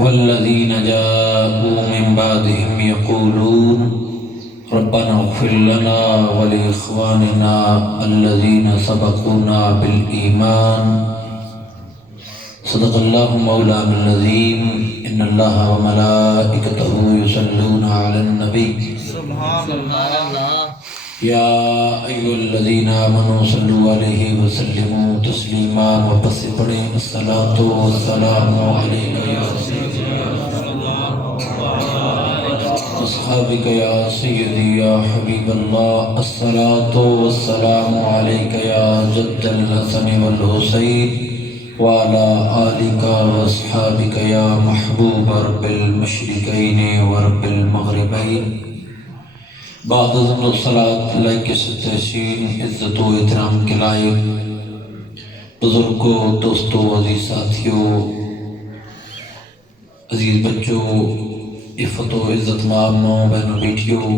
والذين جاءوا من بعدهم يقولون ربنا اغفر لنا ولإخواننا الذين سبقونا بالإيمان صدق الله مولانا العظيم إن الله وملائكته يصلون على النبي سبحان اللہ. يا أيها الذين آمنوا صلوا عليه وسلموا تسليما وبس پڑھیں الصلاة والسلام عليك يا أصحابك يا سيدي يا حبيب الله الصلاة والسلام عليك يا جد الحسن والحسين وعلى آلك وأصحابك يا محبوب رب المشرقين ورب المغربين. بعد ازم الصلاة لائق ستحسین عزت و احترام کے لائق بزرگوں، دوستوں، عزیز ساتھیوں، عزیز بچوں، عفت و عزت ماموں، بہنوں، بیٹیوں،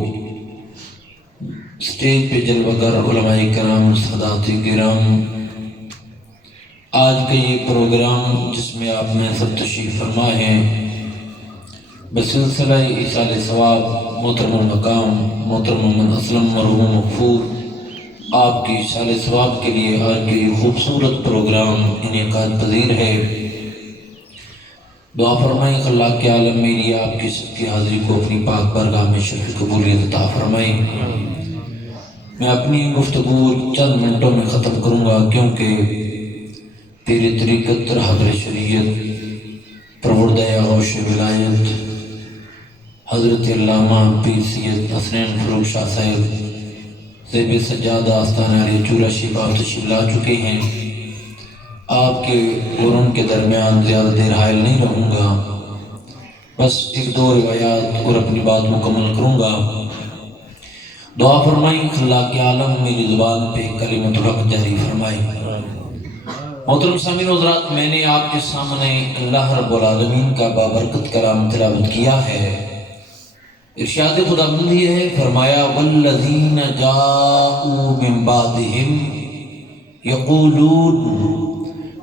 سٹیج پہ جلوہ گر علماء کرام، سادات کرام، آج کا یہ پروگرام جس میں آپ نے سب تشریف فرما ہے بسلسلہ ایصال ثواب محترم المقام محترم محمد اسلم مرحوم مغفور آپ کی ایصال ثواب کے لیے آج کے یہ خوبصورت پروگرام انعقاد پذیر ہے. دعا فرمائیں کہ اللہ کے عالم میری آپ کی سب کی حاضری کو اپنی پاک بارگاہ میں شرف قبولیت عطا فرمائیں. میں اپنی گفتگو چند منٹوں میں ختم کروں گا کیونکہ تیری طریقت حضر شریعت پروردہ غوث ولایت حضرت علامہ پیر سید حسنین فروغ شاہ صاحب زیب سجادہ آستانہ علی چورا شیباب تشریف لا چکے ہیں. آپ کے اور ان کے درمیان زیادہ دیر حائل نہیں رہوں گا، بس ایک دو روایات اور اپنی بات مکمل کروں گا. دعا فرمائیں اللہ کے عالم میری زبان پہ کلمۃ الحق جاری فرمائیں. محترم سامعین و حضرات، میں نے آپ کے سامنے اللہ رب العالمین کا بابرکت کلام تلاوت کیا ہے. ارشاد خداوند یہ ہے، فرمایا والذین جاءوا من بعدہم یقولون،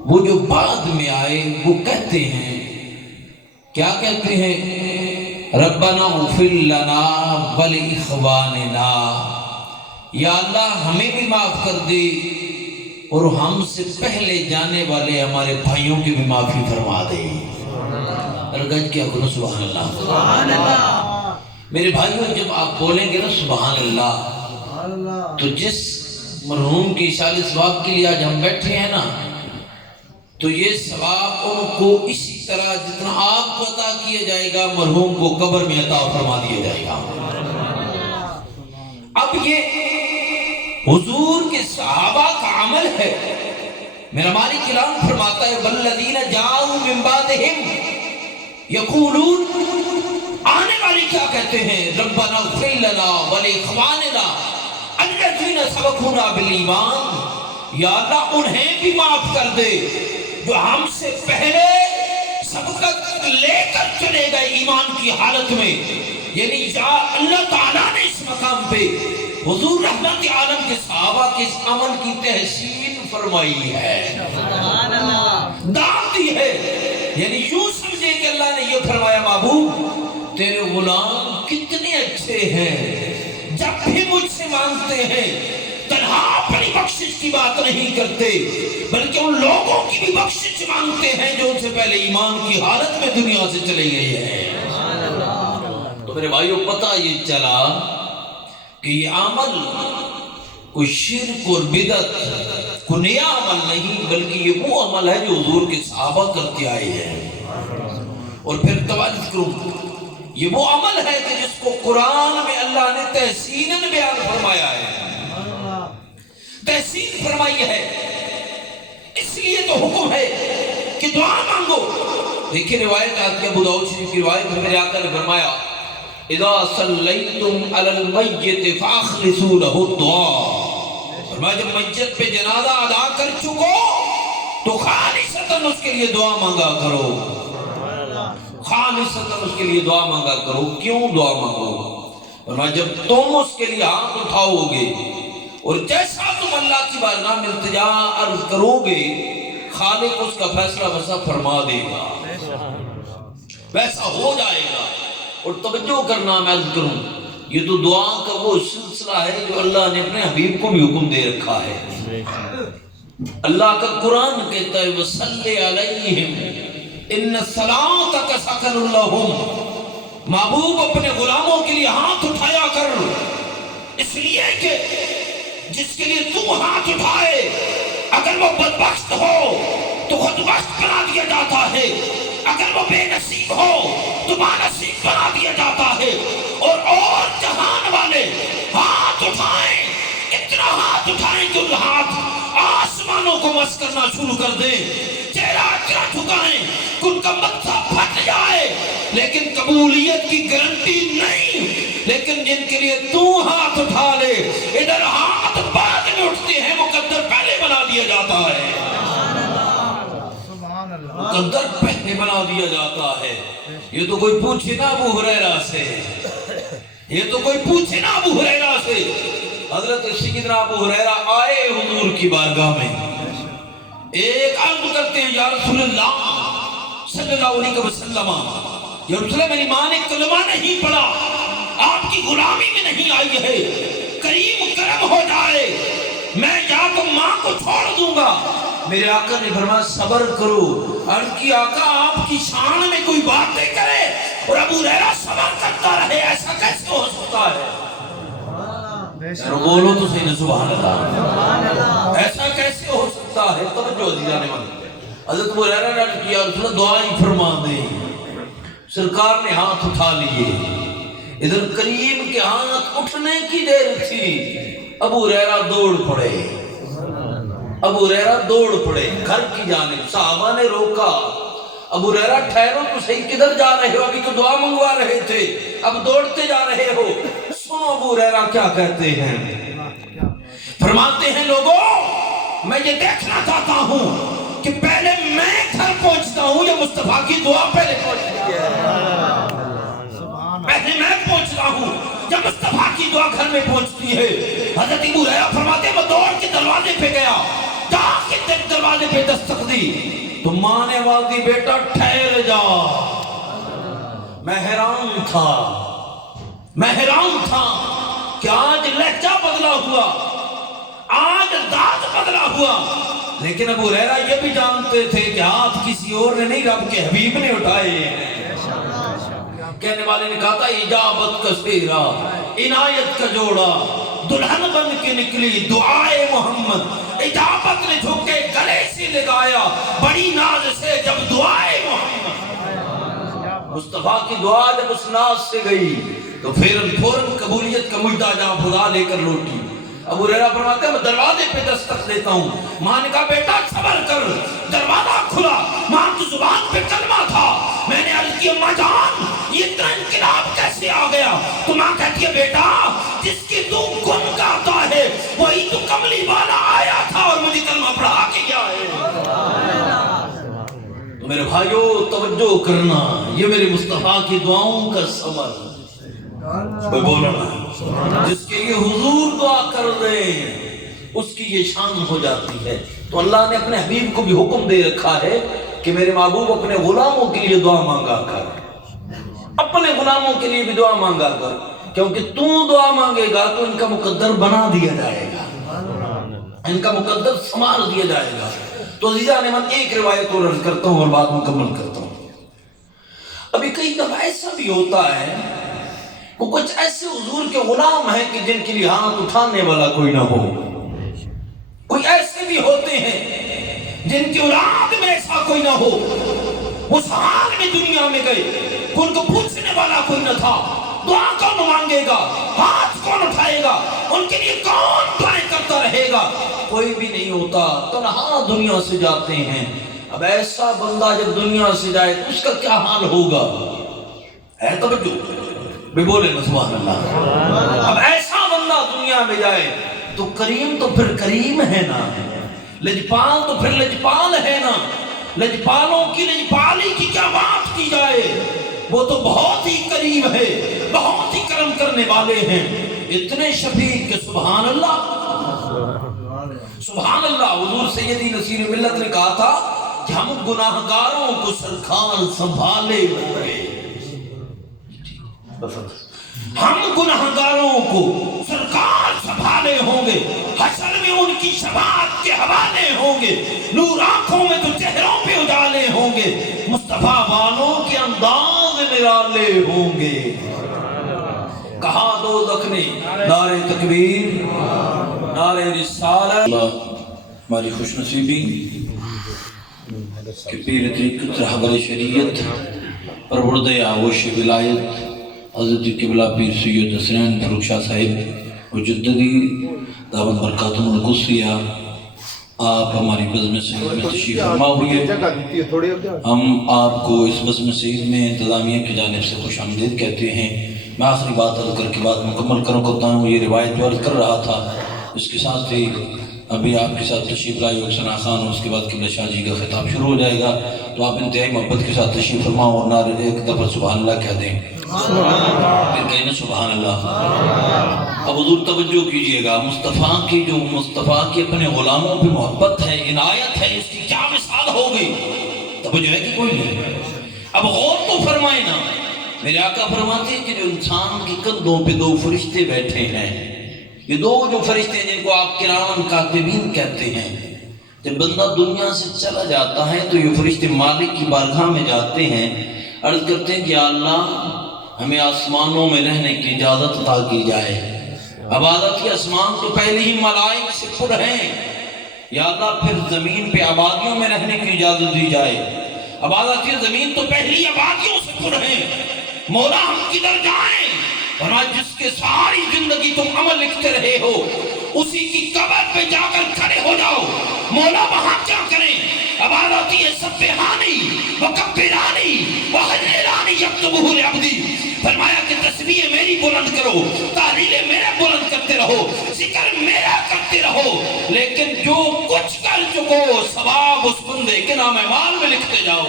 وہ جو بعد میں آئے وہ کہتے ہیں، کیا کہتے ہیں؟ ربنا اغفر لنا ولاخواننا، یا اللہ ہمیں بھی معاف کر دے اور ہم سے پہلے جانے والے ہمارے بھائیوں کی بھی معافی فرما دے. الگج کیا کرو سبحان اللہ. سبحان اللہ. میرے بھائیوں، جب آپ بولیں گے نا سبحان اللہ تو جس مرحوم کی ایصال ثواب کے لیے آج ہم بیٹھے ہیں نا، تو یہ ثواب ان کو اسی طرح جتنا آپ کو عطا کیا جائے گا مرحوم کو قبر میں عطا فرما دیا جائے گا. اب یہ حضور کے صحابہ کا عمل ہے. میرا مالک کلام فرماتا ہے والذین جاؤوا من بعدہم یقولون، آنے والے کیا کہتے ہیں؟ ربنا اغفر لنا ولاخواننا الذین سبقونا بالایمان، یا اللہ انہیں بھی معاف کر دے جو ہم سے پہلے سبقت لے کر چلے گئے ایمان کی حالت میں. یعنی اللہ تعالیٰ نے اس مقام پہ حضور رحمت عالم کے صحابہ کے اس عمل کی تحسین فرمائی ہے، داد دی ہے. یعنی یوں سمجھے کہ اللہ نے یہ فرمایا محبوب تیرے غلام کتنے اچھے ہیں، جب بھی مجھ سے مانگتے ہیں تنہا اپنی بخشش کی بات نہیں کرتے بلکہ ان لوگوں کی بھی بخشش مانگتے ہیں جو ان سے پہلے ایمان کی حالت میں دنیا سے چلے گئے ہیں. تو میرے بھائیوں، پتہ یہ چلا کہ یہ عمل کوئی شرک اور بدعت کوئی نیا عمل نہیں، بلکہ یہ وہ عمل ہے جو حضور کے صحابہ کرتے آئے ہیں. اور پھر توجہ کرو، یہ وہ عمل ہے کہ جس کو قرآن میں اللہ نے تحسیناً بیان فرمایا ہے، تحسین فرمائی ہے. اس لیے تو حکم ہے کہ دعا مانگو. دیکھیں روایت آتی ہے، ابو داؤد شریف کی روایت ہے، میرے آقا نے فرمایا اذا صلیتم علی المیت فاخلصوا له الدعاء، فرمایا جب میت پہ جنازہ ادا کر چکو تو خالصتاً اس کے لیے دعا مانگا کرو، خالصتاً اس کے لیے دعا مانگا کرو. کیوں دعا مانگو؟ فرمایا جب تم اس کے لیے ہاتھ اٹھاؤ گے اور جیسا تم اللہ کی بارگاہ میں التجا عرض کرو گے، خالق اس کا فیصلہ ویسا فرما دے گا. ویسا ہو جائے گا. اور توجہ کرنا میں عرض کروں، یہ تو دعا کا وہ سلسلہ ہے جو اللہ نے اپنے حبیب کو بھی حکم دے رکھا ہے. اللہ کا قرآن کہتا ہے وَصَلِّ عَلَيْهِمْ إِنَّ صَلَاتَكَ سَكَنٌ لَهُمْ. محبوب اپنے غلاموں کے لیے ہاتھ اٹھایا کر، اس لیے کہ جس کے لیے تو ہاتھ اٹھائے اگر وہ بدبخت ہو تو خودبخت بنا دیا جاتا ہے، اگر وہ بے نصیب ہو تو بانصیب بنا دیا جاتا ہے. اور جہان والے ہاتھ اٹھائیں، اتنا ہاتھ اٹھائیں کہ ان ہاتھ آسمانوں کو مس کرنا شروع کر دیں، چہرہ اتنا جھکائیں کہ ان کا متھا پھٹ جائے، لیکن قبولیت کی گارنٹی نہیں. لیکن جن کے لیے تو ہاتھ اٹھا لے، ادھر ہاتھ بعد میں اٹھتے ہیں، مقدر پہلے بنا دیا جاتا ہے، مقدر پہلے بنا دیا جاتا ہے. یہ تو کوئی پوچھے نا ابو ہریرہ سے، یہ تو کوئی پوچھے نا ابو ہریرہ سے. حضرت سیدنا ابو ہریرہ آئے حضور کی بارگاہ میں، ایک عرض کرتے ہیں یا رسول اللہ صلی اللہ علیہ وسلم، یا رسول اللہ میری ماں نے کلمہ نہیں پڑھا، آپ کی غلامی میں نہیں آئی ہے، کریم کرم ہو جائے میں یا تو ماں کو چھوڑ دوں گا. میرے آقا نے فرمایا صبر کرو. عرض کی آقا آپ کی شان میں کوئی باتیں کرے اور ابو ہریرہ صبر کرتا رہے، ایسا کیسے ہو سکتا ہے؟ بولو تو صحیح نا سبحان اللہ، ایسا کیسے ہو سکتا ہے؟ توجہ عزیزان من، حضرت ابو ہریرہ نے عرض کیا رسول اللہ دعائیں فرما دیں. سرکار نے ہاتھ اٹھا لیے، ادھر کریم کے ہاتھ اٹھنے کی دیر تھی، ابو ہریرہ دوڑ پڑے، ابو ہریرہ دوڑ پڑے گھر کی جانب. صحابہ نے روکا، ابو ہریرہ ٹھہرو تو صحیح، کدھر جا رہے ہو؟ ابھی تو دعا منگوا رہے تھے، اب دوڑتے جا رہے ہو. سنو ابو ہریرہ کیا کہتے ہیں، فرماتے ہیں لوگوں میں یہ دیکھنا چاہتا ہوں کہ پہلے میں گھر پہنچتا ہوں یا مصطفیٰ کی دعا پہلے پہنچتی ہے. پہلے میں پہنچتا ہوں جب مصطفیٰ کی دعا گھر میں پہنچتی ہے. حضرت ابو ہریرہ فرماتے ہیں میں دوڑ کے دروازے پہ گیا، دروازے پہ دستک دی تو ماں نے آواز دی بیٹا ٹھہر جا. میں حیران تھا کہ آج لہجہ بدلا ہوا، آج انداز بدلا ہوا، لیکن ابو ہریرہ یہ بھی جانتے تھے کہ ہاتھ کسی اور نے نہیں رب کے حبیب نے اٹھائے ہیں. کہنے والے نے کہا تھا اجابت کا سیرا، عنایت کا جوڑا، دلہن بن کے نکلی دعائے محمد. اجابت نے جھکے گلے سے لگایا بڑی ناز سے جب دعائے محمد. مصطفیٰ کی دعا جب اس ناز سے گئی تو فوراً قبولیت کا مجدہ جہاں خدا لے کر لوٹی. ابو ہریرہ فرماتے ہیں میں دروازے پہ دستک دیتا ہوں. ماں نے کہا بیٹا صبر کر. دروازہ کھلا، ماں کی زبان پہ کلمہ تھا. میں نے عرض کی اماں جان یہ اتنا انقلاب کیسے آ گیا؟ تو ماں کہتی ہے بیٹا جس کی تو گن گاتا ہے وہی تو کملی والا آیا تھا اور مجھے کلمہ پڑھا کے گیا ہے. تو میرے بھائیو توجہ کرنا، یہ میرے مصطفیٰ کی دعاؤں کا ثمر. کوئی بولنا جس کے لیے حضور دعا کر رہے ہیں اس کی یہ شان ہو جاتی ہے. تو اللہ نے اپنے حبیب کو بھی حکم دے رکھا ہے کہ میرے محبوب اپنے غلاموں کے لیے دعا مانگا کر، اپنے غلاموں کے لیے بھی دعا مانگا کر، کیونکہ تو دعا مانگے گا تو ان کا مقدر بنا دیا جائے گا، ان کا مقدر سنبھال دیا جائے گا. تو عزیزان من ایک روایت اور عرض کرتا ہوں اور بات مکمل کرتا ہوں. ابھی کئی دفعہ ایسا بھی ہوتا ہے کہ کچھ ایسے حضور کے غلام ہیں کہ جن کے لیے ہاتھ اٹھانے والا کوئی نہ ہو. کوئی ایسے بھی ہوتے ہیں جن کی اولاد میں ایسا کوئی نہ ہو، اس حال میں دنیا میں گئے کہ ان کو پوچھنے والا کوئی نہ تھا. دعا کون مانگے گا؟ ہاتھ کون اٹھائے گا؟ ان کے لیے کون دعائیں کرتا رہے گا؟ کوئی بھی نہیں ہوتا. تنہا دنیا سے جاتے ہیں. اب ایسا بندہ جب دنیا سے جائے تو اس کا کیا حال ہوگا؟ ہے توجہ بھی بولے نا سبحان اللہ. اب ایسا بندہ دنیا میں جائے تو کریم تو پھر کریم ہے نا، لجپال تو پھر لجپال ہے نا. لجپالوں کی لجپالی کی کیا بات کی جائے، وہ تو بہت ہی کریم ہے، بہت ہی کرم کرنے والے ہیں، اتنے شفیق کہ سبحان اللہ سبحان اللہ. حضور سیدی نصیر ملت نے کہا تھا کہ ہم گناہگاروں کو سرکار سنبھالے ہوئے، ہم گناہگاروں کو سرکار سنبھالے ہوں گے، حشر میں ان کی شفاعت کے حوالے ہوں گے، نور آنکھوں میں تو چہروں پہ اجالے ہوں گے، مصطفیٰ والوں کے انداز نرالے ہوں گے۔ کہا دوزخ نے نعرہ تکبیر، نعرہ رسالت۔ اللہ ہماری خوش نصیبی کہ پیر طریقت رہبر شریعت پروردہ آغوش ولایت حضرت قبلہ پیر سید حسنین فروخ شاہ صاحب مجددی دعوت برکاتم القدسیہ، آپ ہماری بزم سعید میں تشریف فرما ہوئے۔ ہم آپ کو اس بزم سعید میں انتظامیہ کی جانب سے خوش آمدید کہتے ہیں۔ میں آخری بات عرض کر کے بعد مکمل کرتا ہوں۔ یہ روایت جو عرض کر رہا تھا اس کے ساتھ ہی ابھی آپ کے ساتھ تشریف لائے ہوئے ثنا خان، اس کے بعد قبلہ شاہ جی کا خطاب شروع ہو جائے گا، تو آپ انتہائی محبت کے ساتھ تشریف فرماؤ اور نعرہ ایک دفعہ سبحان اللہ کہہ دیں، پھر کہنا سبحان اللہ۔ اب حضور توجہ کیجئے گا، مصطفیٰ کی جو مصطفیٰ کی اپنے غلاموں پہ محبت ہے، عنایت ہے، اس کی کیا مثال ہوگی؟ توجہ ہے کہ کوئی نہیں؟ اب غور تو فرمائے نا، میرے آقا فرماتے ہیں کہ جو انسان کی کندھوں پہ دو فرشتے بیٹھے ہیں، یہ دو جو فرشتے ہیں جن کو آپ کرام کاتبین کہتے ہیں، جب بندہ دنیا سے چلا جاتا ہے تو یہ فرشتے مالک کی بارگاہ میں جاتے ہیں، عرض کرتے ہیں کہ یا اللہ ہمیں آسمانوں میں رہنے کی اجازت عطا کی جائے۔ عبادت کے آسمان تو پہلے ہی ملائک سے پر ہیں، یا اللہ پھر زمین پہ آبادیوں میں رہنے کی اجازت دی جائے۔ عبادت کی زمین تو پہلی آبادیوں سے پر ہیں، مولا ہم کدھر جائیں؟ فرمایا جس کے ساری زندگی تم عمل لکھتے رہے ہو اسی کی قبر پہ جا کر کھڑے ہو جاؤ، مولا وہاں کیا کریں؟ عبادتی سبحانی وکبرانی وحللانی یکتبہ لعبدی، فرمایا کہ تسبیح میری بلند کرو، تحلیلیں میرے بلند کرتے رہو، ذکر میرا کرتے رہو، لیکن جو کچھ کر چکو ثواب اس بندے کے نام اعمال میں لکھتے جاؤ۔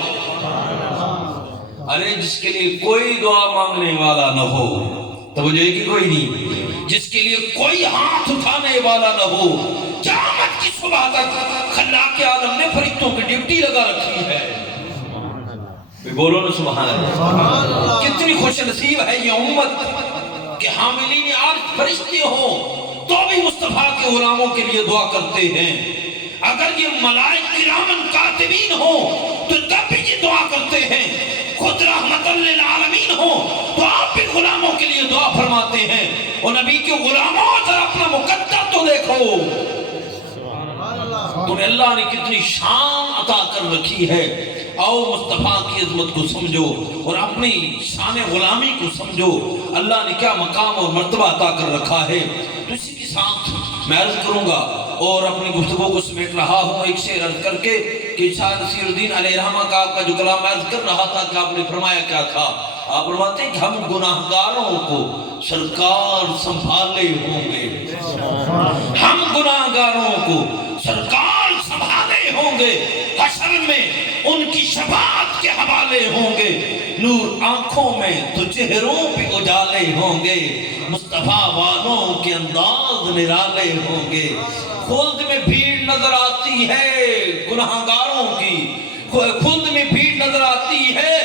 ارے جس کے لیے کوئی دعا مانگنے والا نہ ہو، توجہ ہے کہ کوئی نہیں، جس کے لیے کوئی ہاتھ اٹھانے والا نہ ہو، قیامت کی صبح تک خلاق عالم نے فرشتوں کی ڈیوٹی لگا رکھی ہے۔ بولو نا سبحان اللہ۔ کتنی خوش نصیب ہے یہ امت کہ حاملین عرش فرشتے ہوں تو بھی مصطفیٰ کے غلاموں کے لیے دعا کرتے ہیں، اگر یہ ملائک کرام کاتبین ہوں تو تب بھی یہ دعا کرتے ہیں، خود رحمت للعالمین ہو تو آپ بھی غلاموں کے لیے دعا فرماتے ہیں۔ اور نبی کے غلاموں ذرا اپنا مقدر تو دیکھو، تمہیں اللہ نے کتنی شان عطا کر رکھی ہے، آؤ مصطفیٰ کی عظمت کو سمجھو اور اپنی شان غلامی کو سمجھو، اللہ نے کیا مقام اور مرتبہ عطا کر رکھا ہے۔ تو اسی کے ساتھ میں عرض کروں گا اور اپنی گفتگو کو سمیٹ رہا ہوں ایک شعر عرض کر کے کہ شاہ نصیر الدین علیہ رحمہ کا آپ کا جو کلام عرض کر رہا تھا کہ آپ نے فرمایا کیا تھا؟ آپ فرماتے ہیں کہ ہم گناہگاروں کو سرکار سنبھالے ہوں گے، ہم گناہگاروں کو سرکار سنبھالے ہوں گے، حشر میں ان کی شفاعت کے حوالے ہوں گے، نور آنکھوں میں تو چہروں پہ اجالے ہوں گے، مصطفیٰ والوں کے انداز نرالے ہوں گے۔ خلد میں بھیڑ نظر آتی ہے گناہگاروں کی، خلد میں بھیڑ نظر آتی ہے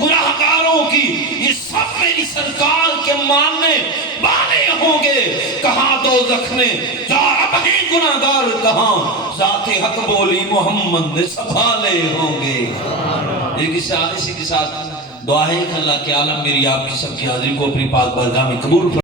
گناہگاروں کی، یہ سب میری سرکار کے ماننے والے ہوں گے۔ کہاں دوزخ نے جا اب ہیں گناہگار کہاں، ذات حق بولی محمد نے سنبھالے ہوں گے۔ اسی کے ساتھ دعا ہے کہ اللہ کے عالم میری آپ کی سب کی حاضری کو اپنی پاک بارگاہ میں قبول